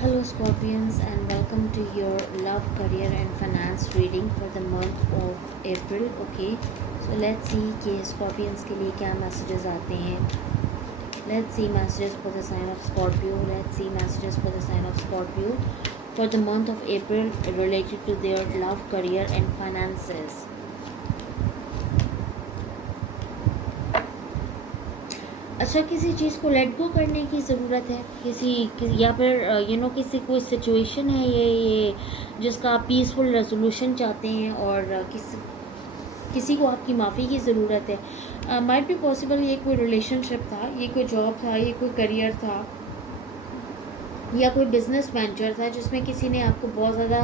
Hello, Scorpions, and welcome to your love, career, and finance reading for the month of April. Okay, so let's see कि Scorpions के लिए क्या messages आते हैं. Let's see messages for the sign of Scorpio. Let's see messages for the sign of Scorpio for the month of April related to their love, career, and finances. अच्छा, किसी चीज़ को let go करने की ज़रूरत है, या फिर किसी कोई सिचुएशन है ये जिसका आप पीसफुल रेजोल्यूशन चाहते हैं, और किसी को आपकी माफ़ी की ज़रूरत है. माइट बी पॉसिबल ये कोई रिलेशनशिप था, ये कोई जॉब था, ये कोई करियर था, या कोई बिजनेस वेंचर था जिसमें किसी ने आपको बहुत ज़्यादा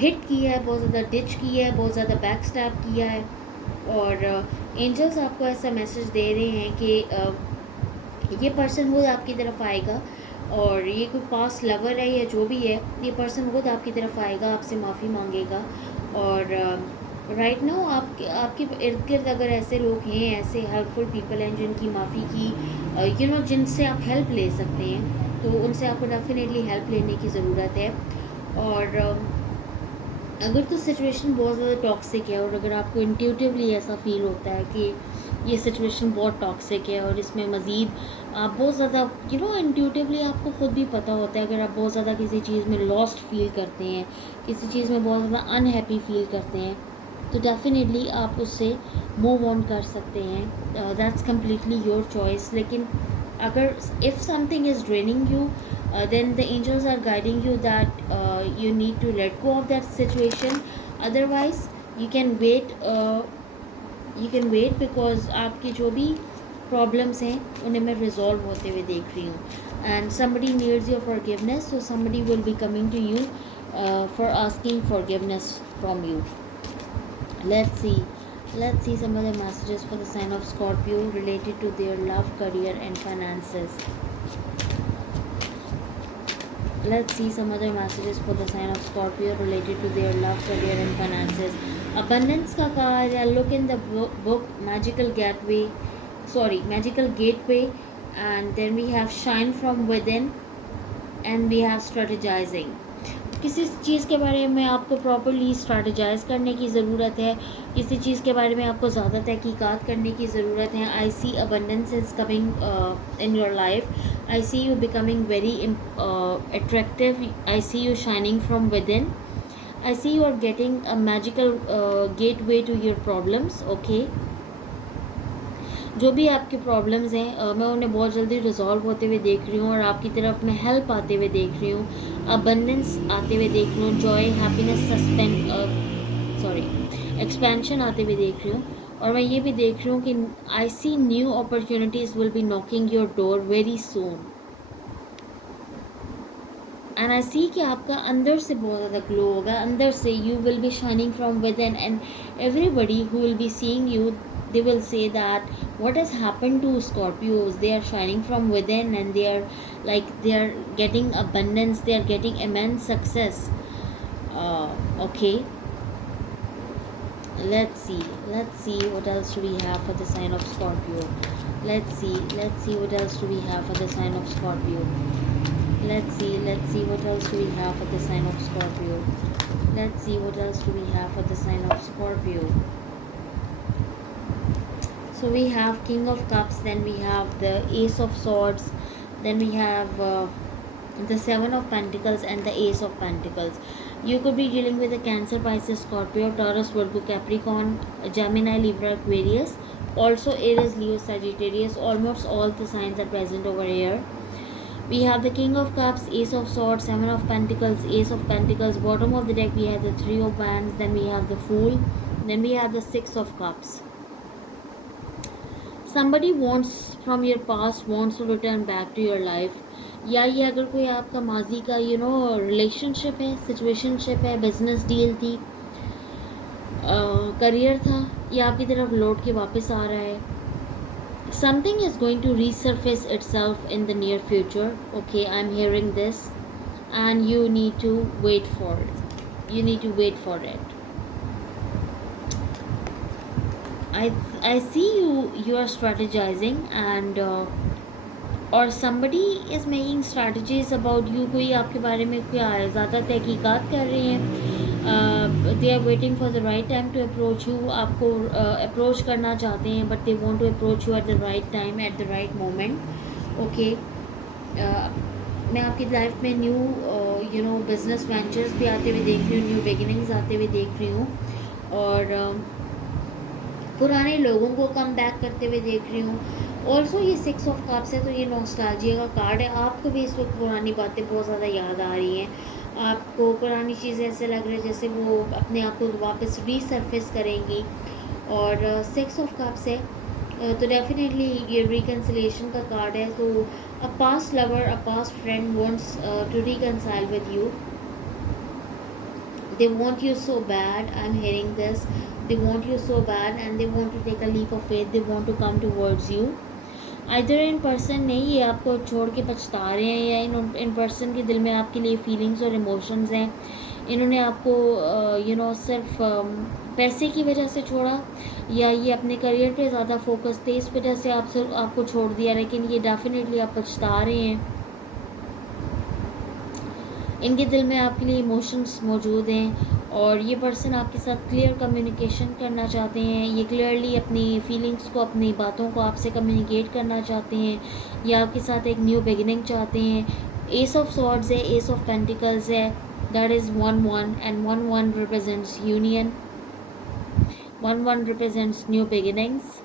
हिट किया है, बहुत ज़्यादा डिच किया है, बहुत ज़्यादा बैक स्टैप किया है. और एंजल्स आपको ऐसा मैसेज दे रहे हैं कि ये पर्सन खुद आपकी तरफ आएगा, और ये कोई पास्ट लवर है या जो भी है, ये पर्सन खुद आपकी तरफ आएगा, आपसे माफ़ी मांगेगा. और राइट नाउ आपके इर्द गिर्द अगर ऐसे लोग हैं, ऐसे हेल्पफुल पीपल हैं जिनकी माफ़ी की जिनसे आप हेल्प ले सकते हैं, तो उनसे आपको डेफिनेटली हेल्प लेने की ज़रूरत है. और अगर तो सिचुएशन बहुत ज़्यादा टॉक्सिक है, और अगर आपको इंट्यूटिवली ऐसा फील होता है कि ये सिचुएशन बहुत टॉक्सिक है और इसमें मज़ीद आप बहुत ज़्यादा इंट्यूटिवली आपको ख़ुद भी पता होता है, अगर आप बहुत ज़्यादा किसी चीज़ में लॉस्ट फील करते हैं, किसी चीज़ में बहुत ज़्यादा अनहैप्पी फील करते हैं, तो डेफिनेटली आप उससे मूव ऑन कर सकते हैं. That's completely your choice. लेकिन अगर if something is draining you, then the angels are guiding you that you need to let go of that situation. Otherwise you can wait because आपकी जो भी प्रॉब्लम्स हैं उन्हें मैं रिजॉल्व होते हुए देख रही हूँ. And somebody needs your forgiveness, so somebody will be coming to you for asking forgiveness from you. Let's see some other messages for the sign of Scorpio related to their love, career, and finances. Let's see some other messages for the sign of Scorpio related to their love, career, and finances. Abundance का कहा है. Look in the book Magical Gateway, and then we have Shine from Within, and we have Strategizing. किसी चीज़ के बारे में आपको properly strategise करने की ज़रूरत है, किसी चीज़ के बारे में आपको ज़्यादा तहकीकात करने की ज़रूरत है. I see abundance is coming in your life. I see you becoming very attractive. I see you shining from within. I see you are getting a magical gateway to your problems. Okay, जो भी आपके प्रॉब्लम्स हैं मैं उन्हें बहुत जल्दी रिजॉल्व होते हुए देख रही हूँ, और आपकी तरफ मैं हेल्प आते हुए देख रही हूँ, अबंडेंस आते हुए देख रही हूँ, जॉय, हैप्पीनेस, एक्सपेंशन आते हुए देख रही हूँ. और मैं ये भी देख रही हूँ कि I see new opportunities will be knocking your door very soon. And I see कि आपका अंदर से बहुत ज़्यादा ग्लो होगा, अंदर से you will be shining from with in, and everybody who will be seeing you, they will say that what has happened to Scorpios, they are shining from within, and they are getting abundance, they are getting immense success. Okay, let's see what else do we have for the sign of Scorpio. Let's see what else do we have for the sign of Scorpio. Let's see what else do we have for the sign of Scorpio. Let's see what else do we have for the sign of Scorpio. So we have King of Cups, then we have the Ace of Swords, then we have the Seven of Pentacles and the Ace of Pentacles. You could be dealing with a Cancer, Pisces, Scorpio, Taurus, Virgo, Capricorn, Gemini, Libra, Aquarius, also Aries, Leo, Sagittarius. Almost all the signs are present over here. We have the King of Cups, Ace of Swords, Seven of Pentacles, Ace of Pentacles. Bottom of the deck we have the Three of Wands, then we have the Fool, then we have the Six of Cups. Somebody wants from your past wants to return back to your life. या ये अगर कोई आपका माजी का रिलेशनशिप है, सिचुएशनशिप है, business deal थी, करियर था, ये आपकी तरफ लौट के वापस आ रहा है. Something is going to resurface itself in the near future. Okay, I'm hearing this, and you need to wait for it. You need to wait for it. I see you are strategizing, and और somebody is making strategies about you, कोई आपके बारे में क्या ज़्यादा तहकीकात कर रहे हैं, they are waiting for the right time to approach you, आपको approach करना चाहते हैं, but they want to approach you at the right time, at the right moment. Okay, मैं आपकी लाइफ में न्यू बिजनेस वेंचर्स भी आते हुए देख रही हूँ, न्यू बिगिनिंग्स आते हुए देख रही हूँ, और पुराने लोगों को कम बैक करते हुए देख रही हूँ। ऑल्सो ये 6 ऑफ कप्स है, तो ये नॉस्टैल्जिया का कार्ड है। आपको भी इस वक्त पुरानी बातें बहुत ज़्यादा याद आ रही हैं, आपको पुरानी चीज़ें ऐसे लग रही है जैसे वो अपने आप को वापस रीसरफेस करेंगी। और 6 ऑफ कप्स है, तो डेफिनेटली ये रिकन्सिलेशन का कार्ड है। तो a past lover, a past friend wants to reconcile with you, they want you so bad, I'm hearing this, they want you so bad and they want to take a leap of faith, they want to come towards you. Either in person ने ये आपको छोड़ के पछता रहे हैं, या in person के दिल में आपके लिए फीलिंग्स और इमोशंस हैं। इन्होंने आपको सिर्फ पैसे की वजह से छोड़ा, या ये अपने करियर पे ज़्यादा फोकस थे, इस वजह से आपको छोड़ दिया, लेकिन ये डेफिनेटली आप पछता रहे हैं। इनके दिल में आपके लिए इमोशंस मौजूद हैं, और ये पर्सन आपके साथ क्लियर कम्युनिकेशन करना चाहते हैं। ये क्लियरली अपनी फीलिंग्स को, अपनी बातों को आपसे कम्युनिकेट करना चाहते हैं, या आपके साथ एक न्यू बिगिनिंग चाहते हैं। एस ऑफ सॉर्ड्स है, एस ऑफ पेंटिकल्स है, दैट इज़ 1-1 एंड 1-1 represents union, 1-1 represents new beginnings.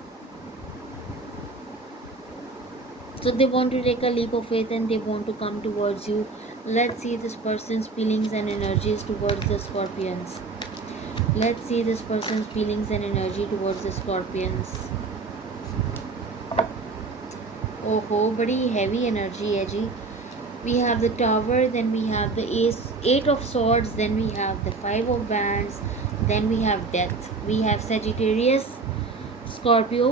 So they want to take a leap of faith and they want to come towards you. Let's see this person's feelings and energies towards the Scorpions. Let's see this person's feelings and energy towards the Scorpions. Oh, बड़ी heavy energy है जी. We have the Tower, then we have the Eight of Swords, then we have the Five of Wands, then we have Death. We have Sagittarius, Scorpio.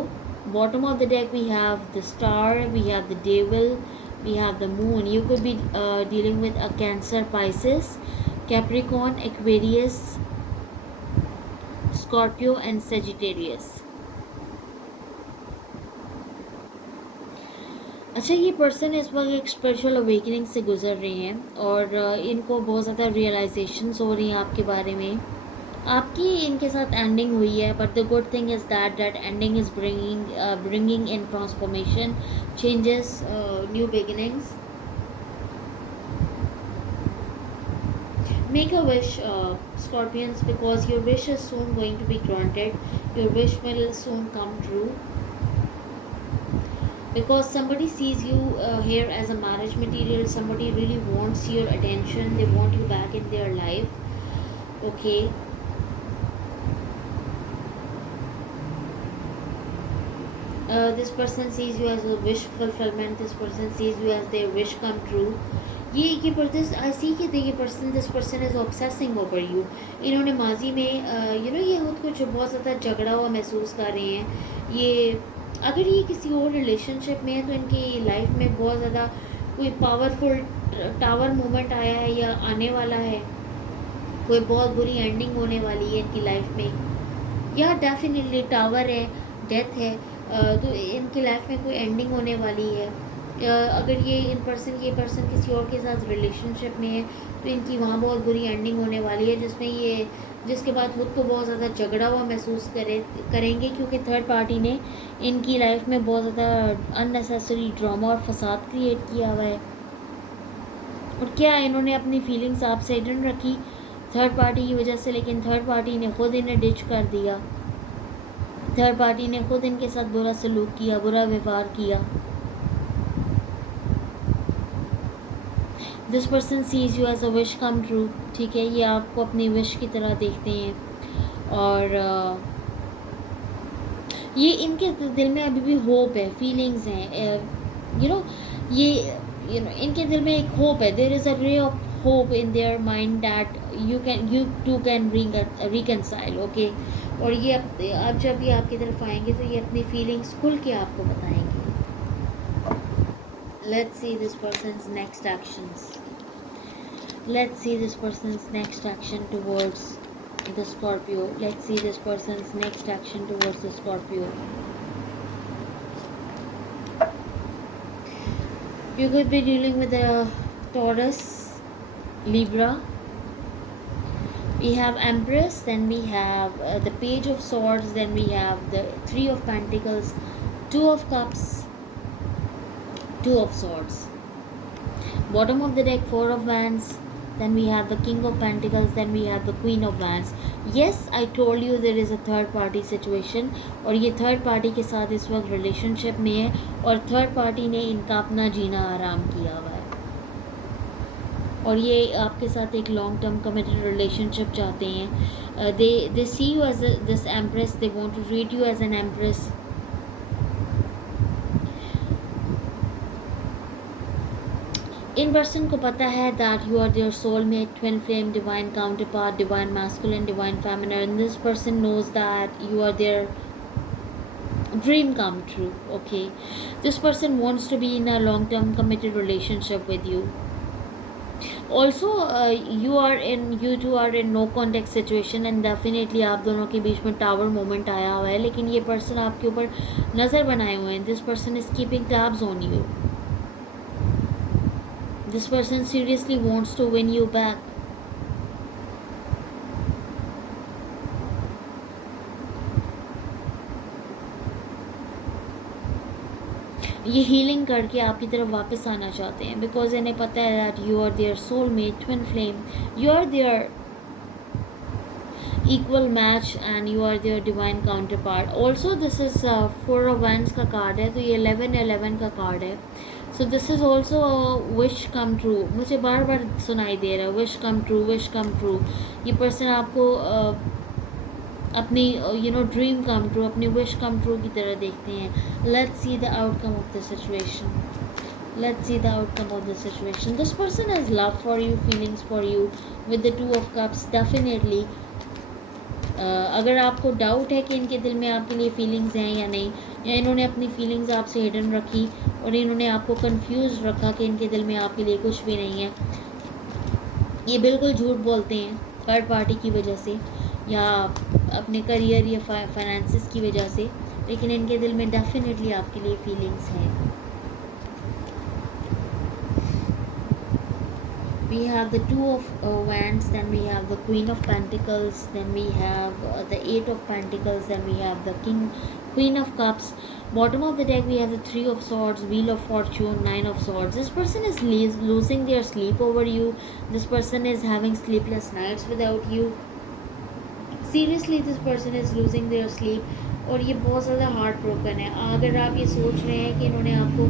Bottom of the deck we have the Star, we have the Devil, we have the Moon. You could be dealing with a Cancer, Pisces, Capricorn, Aquarius, Scorpio and Sagittarius. अच्छा, ये पर्सन इस वक्त एक spiritual awakening से गुजर रहे हैं, और इनको बहुत ज़्यादा रियलाइजेशंस हो रही हैं आपके बारे में। आपकी इनके साथ एंडिंग हुई है, but the good thing is that ending is bringing in transformation, changes, new beginnings. Make a wish, Scorpions, because your wish is soon going to be granted. Your wish will soon come true. Because somebody sees you here as a marriage material. Somebody really wants your attention. They want you back in their life. Okay. This person sees you as a wish fulfillment. This person sees you as their wish come true. ये पर्सन, आई see कि this person is obsessing over you. इन्होंने माजी में ये खुद कुछ बहुत ज़्यादा झगड़ा हुआ महसूस कर रहे हैं। ये अगर ये किसी और रिलेशनशिप में है तो इनकी लाइफ में बहुत ज़्यादा कोई पावरफुल टावर मोमेंट आया है या आने वाला है, कोई बहुत बुरी एंडिंग होने वाली है इनकी लाइफ में, या डेफिनेटली टावर है, डेथ है, तो इनकी लाइफ में कोई एंडिंग होने वाली है। अगर ये पर्सन किसी और के साथ रिलेशनशिप में है तो इनकी वहाँ बहुत बुरी एंडिंग होने वाली है, जिसके बाद खुद को बहुत ज़्यादा झगड़ा हुआ महसूस करेंगे, क्योंकि थर्ड पार्टी ने इनकी लाइफ में बहुत ज़्यादा अननेसेसरी ड्रामा और फसाद क्रिएट किया हुआ है। और क्या इन्होंने अपनी फीलिंग्स आपसे हिडन रखी थर्ड पार्टी की वजह से, लेकिन थर्ड पार्टी ने खुद इन्हें डिच कर दिया। थर्ड पार्टी ने खुद इनके साथ बुरा सलूक किया, बुरा व्यवहार किया। This person sees you as a wish come true. ठीक है, ये आपको अपनी विश की तरह देखते हैं, और ये इनके दिल में अभी भी होप है, फीलिंग्स हैं, इनके दिल में एक होप है। There is a ray of hope in their mind that you two can reconcile. Okay, और ये अब जब ये आपकी तरफ आएंगे तो ये अपनी फीलिंग्स खुल के आपको बताएंगे। Let's see this person's next actions. Let's see this person's next action towards the Scorpio. Let's see this person's next action towards the Scorpio. You could be dealing with a Taurus, Libra. We have Empress, then we have the Page of Swords, then we have the Three of Pentacles, Two of Cups, Two of Swords. Bottom of the deck, Four of Wands, then we have the King of Pentacles, then we have the Queen of Wands. Yes, I told you there is a third party situation, और ये third party के साथ इस वक्त रिलेशनशिप में है, और third party ने इनका अपना जीना आराम किया हुआ है, और ये आपके साथ एक लॉन्ग टर्म कमिटेड रिलेशनशिप चाहते हैं. They see you as this empress, they want to treat you as an empress. इन पर्सन को पता है that you are their soulmate, twin flame, divine counterpart, divine masculine, divine feminine, and this person knows that you are their dream come true. Okay, this person wants to be in a long term committed relationship with you. Also you two are in no contact situation, and definitely आप दोनों के बीच में tower moment आया हुआ है, लेकिन ये पर्सन आपके ऊपर नज़र बनाए हुए हैं. This person is keeping tabs on you. This person seriously wants to win you back. ये हीलिंग करके आपकी तरफ वापस आना चाहते हैं, बिकॉज इन्हें पता है that you are their soulmate, twin flame, you are their equal match, and you are their divine counterpart. Also this is four of wands का कार्ड है, तो ये 11-11 का कार्ड है. So this is also wish come true. मुझे बार बार सुनाई दे रहा है wish come true, wish come true. ये पर्सन आपको अपनी ड्रीम कम ट्रू, अपनी विश कम ट्रू की तरह देखते हैं. Let's see the outcome of the situation. Let's see the outcome of the situation. This person has love for you, feelings for you with the Two of Cups. Definitely अगर आपको डाउट है कि इनके दिल में आपके लिए फीलिंग्स हैं या नहीं, या इन्होंने अपनी फीलिंग्स आपसे हिडन रखी और इन्होंने आपको कंफ्यूज रखा कि इनके दिल में आपके लिए कुछ भी नहीं है, ये बिल्कुल झूठ बोलते हैं थर्ड पार्टी की वजह से या अपने करियर या फाइनेंसिस की वजह से, लेकिन इनके दिल में डेफिनेटली आपके लिए फीलिंग्स हैं. We have the Two of Wands, then we have the Queen of Pentacles, then we have the Eight of Pentacles, then we have the Queen of Cups. Bottom of the deck we have the Three of Swords, Wheel of Fortune, Nine of Swords. This person is losing their sleep over you. This person is having sleepless nights without you. Seriously, this person is losing their sleep, और ये बहुत ज़्यादा heart broken है. अगर आप ये सोच रहे हैं कि इन्होंने आपको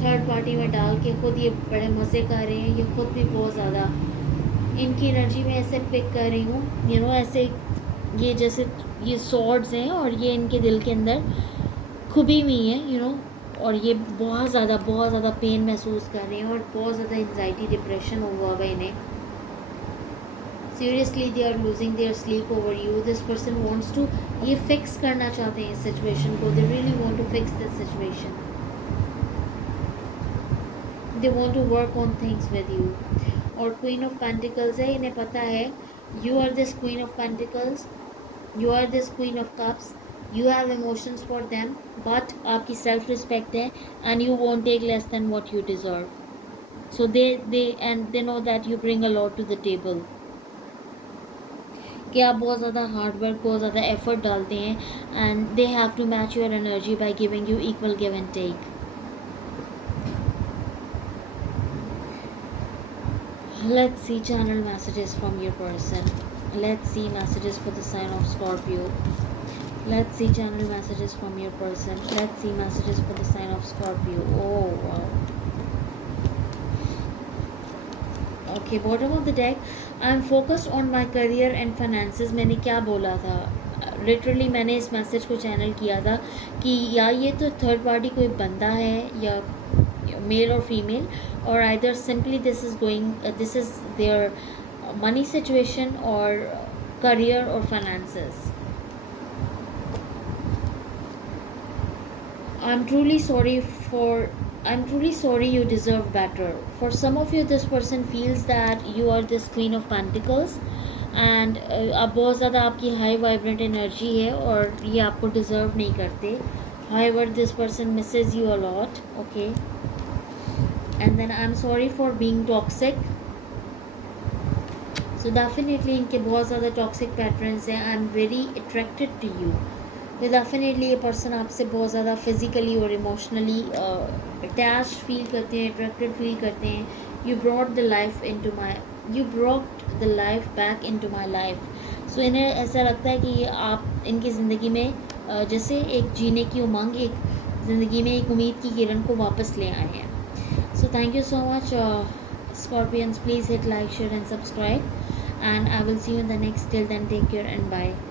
थर्ड पार्टी में डाल के खुद ये बड़े मज़े कर रहे हैं, ये खुद भी बहुत ज़्यादा इनकी एनर्जी में ऐसे पिक कर रही हूँ, ऐसे ये जैसे ये सॉर्ड्स हैं और ये इनके दिल के अंदर खुबी हुई हैं, और ये बहुत ज़्यादा पेन महसूस कर रहे हैं और बहुत ज़्यादा एंजाइटी डिप्रेशन हुआ हुआ इन्हें. Seriously they are losing their sleep over you. This person wants to, ये फिक्स करना चाहते हैं इस सिचुएशन को. They really want to fix this situation. They want to work on things with you. और क्वीन ऑफ पेंटिकल्स है, इन्हें पता है you are this queen of pentacles, you are this queen of cups, you have emotions for them, but आपकी self respect है and you want take less than what you deserve. So they know that you bring a lot to the table, कि आप बहुत ज़्यादा हार्डवर्क, बहुत ज़्यादा effort डालते हैं, and they have to match your energy by giving you equal give and take. Let's see channel messages from your person. Let's see messages for the sign of Scorpio. Let's see channel messages from your person. Let's see messages for the sign of Scorpio. Oh wow. Okay, bottom of the deck. I am focused on my career and finances. मैंने क्या बोला था? लिटरली मैंने इस मैसेज को चैनल किया था कि या ये तो थर्ड पार्टी कोई बंदा है या मेल और female, or either simply this is their money situation or career or finances. I'm truly sorry, you deserve better. For some of you, this person feels that you are this Queen of Pentacles and आप बहुत ज़्यादा आपकी high vibrant energy है और ये आपको डिज़र्व नहीं करते. However, this person misses you a lot. Okay. And then I am sorry for being toxic. So definitely इनके बहुत ज़्यादा टॉक्सिक पैटर्न्स हैं. I am very attracted to you. तो डेफिनेटली ये पर्सन आपसे बहुत ज़्यादा फिज़िकली और इमोशनली अटैच फील करते हैं, अट्रैक्टेड फील करते हैं. You brought the life back into my life. So इन्हें ऐसा लगता है कि ये आप इनकी ज़िंदगी में जैसे एक जीने की उमंग, एक ज़िंदगी में एक उम्मीद की किरण को वापस ले आए हैं. So thank you so much Scorpions. Please hit like, share and subscribe, and I will see you in the next. Till then, take care and bye.